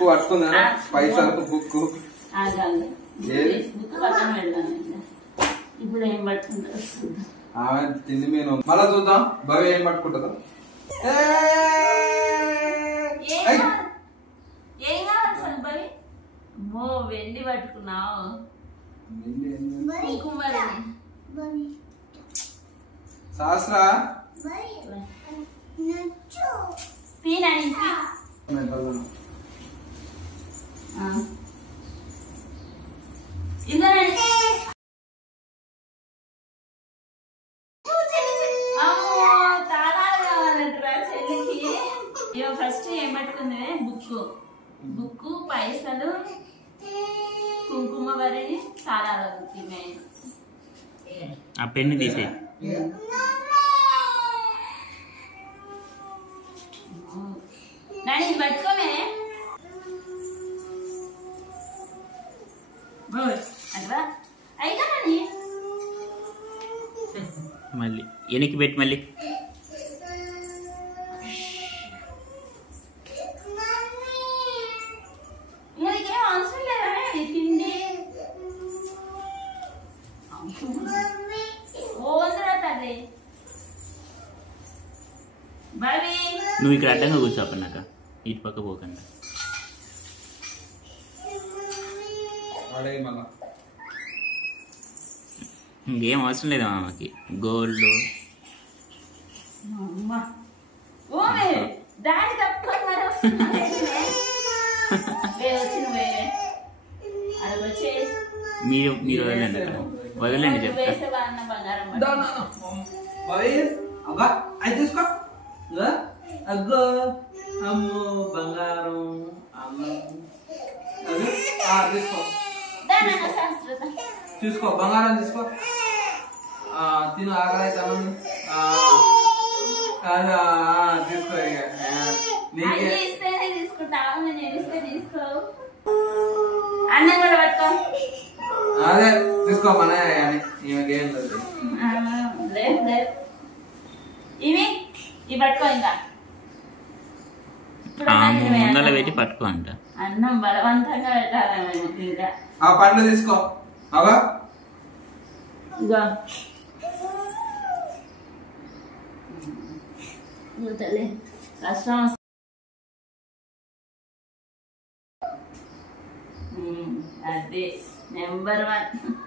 Book పట్టుకుందా పైసలు book book పక్కన పెడతాను. ఇప్పుడు ఏం పట్టుకుంటారు ఆమె తిండి మేము మళ్ళా చూద్దాం. భవ్య ఏం పట్టుకుంటుందా? ఏం కావాలి సార్ భవి? మో వెండి పట్టుకున్నావు. శాస్త్రా తీనా తాళాలు కావాలంటారా చెల్లికి? ఫస్ట్ ఏం పట్టుకుంది? బుక్ పైసలు కుంకుమ వరిని తాళాల బుక్. ఆ పెన్ను తీసే నాని పట్టుకోమే. అట్లా అయిగా నాని మళ్ళీ వెనక్కి పెట్టి మళ్ళీ ఇంకేం అవసరం లేదా తిండి? ఓంద్రా తల్లి బాబీ. నువ్వు ఇక్కడ అడ్డంగా కూర్చోపన్నాక ఇటు పక్క పోకుండా. ఇంకేం అవసరం లేదా మామకి? గోల్డ్ దాని తప్పుకొని మీరు వదలండి అక్కడ వదలండి చెప్తా. అది తీసుకో. అగ్గో అమ్మో బంగారం అన్నం తీసుకో. చూసుకో బంగారం తీసుకో. తిను ఆకలి అవుతామని తీసుకో. అన్నం కూడా పట్టుకో. అదే తీసుకో మన ఈమెకేం లేదు. ఇవి పట్టుకో. ఇంకా ముందర పెట్టి పట్టుకో అంట. అన్నం బలవంతంగా పెట్టాలి. ఇంకా ఆ పండ్లు తీసుకో. అవా కష్టం. అదే నెంబర్ 1.